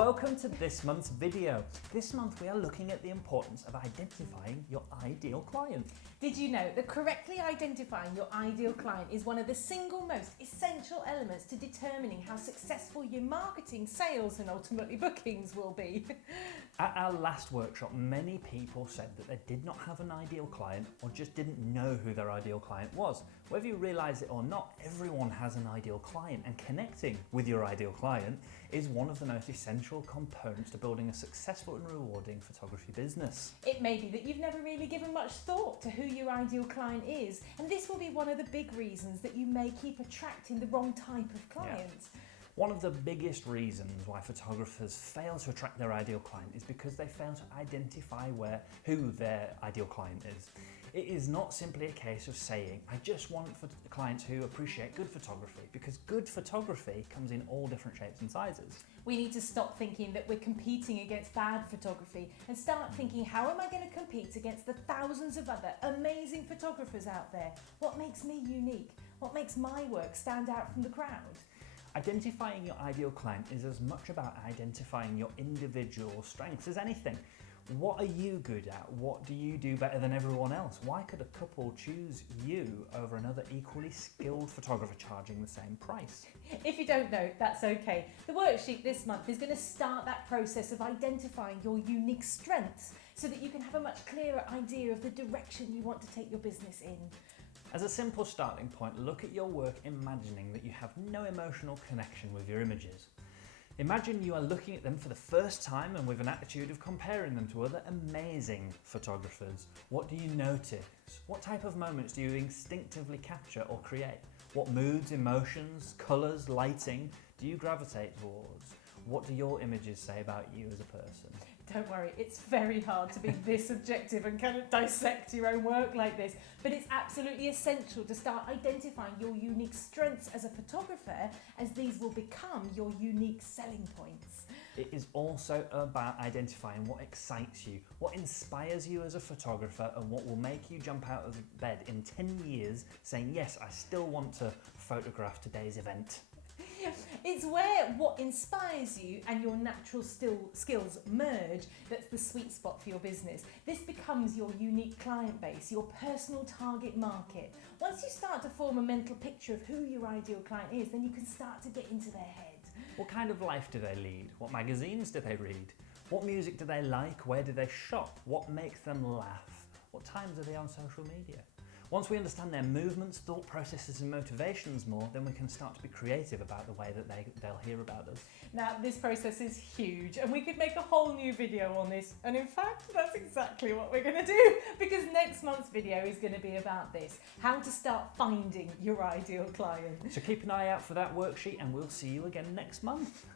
welcome to this month's video. This month we are looking at the importance of identifying your ideal client. Did you know that correctly identifying your ideal client is one of the single most essential elements to determining how successful your marketing, sales and ultimately bookings will be? At our last workshop, many people said that they did not have an ideal client or just didn't know who their ideal client was. Whether you realise it or not, everyone has an ideal client, and connecting with your ideal client is one of the most essential components to building a successful and rewarding photography business. It may be that you've never really given much thought to who your ideal client is, and this will be one of the big reasons that you may keep attracting the wrong type of client. One of the biggest reasons why photographers fail to attract their ideal client is because they fail to identify who their ideal client is. It is not simply a case of saying, I just want clients who appreciate good photography, because good photography comes in all different shapes and sizes. We need to stop thinking that we're competing against bad photography and start thinking, how am I going to compete against the thousands of other amazing photographers out there? What makes me unique? What makes my work stand out from the crowd? Identifying your ideal client is as much about identifying your individual strengths as anything. What are you good at? What do you do better than everyone else? Why could a couple choose you over another equally skilled photographer charging the same price? If you don't know, that's okay. The worksheet this month is going to start that process of identifying your unique strengths so that you can have a much clearer idea of the direction you want to take your business in. As a simple starting point, look at your work imagining that you have no emotional connection with your images. Imagine you are looking at them for the first time and with an attitude of comparing them to other amazing photographers. What do you notice? What type of moments do you instinctively capture or create? What moods, emotions, colours, lighting do you gravitate towards? What do your images say about you as a person? Don't worry, it's very hard to be this objective and kind of dissect your own work like this, but it's absolutely essential to start identifying your unique strengths as a photographer, as these will become your unique selling points. It is also about identifying what excites you, what inspires you as a photographer, and what will make you jump out of bed in 10 years saying, yes, I still want to photograph today's event. It's where what inspires you and your natural skills merge that's the sweet spot for your business. This becomes your unique client base, your personal target market. Once you start to form a mental picture of who your ideal client is, then you can start to get into their head. What kind of life do they lead? What magazines do they read? What music do they like? Where do they shop? What makes them laugh? What times are they on social media? Once we understand their movements, thought processes and motivations more, then we can start to be creative about the way that they'll hear about us. Now, this process is huge and we could make a whole new video on this. And in fact, that's exactly what we're going to do, because next month's video is going to be about this, how to start finding your ideal client. So keep an eye out for that worksheet and we'll see you again next month.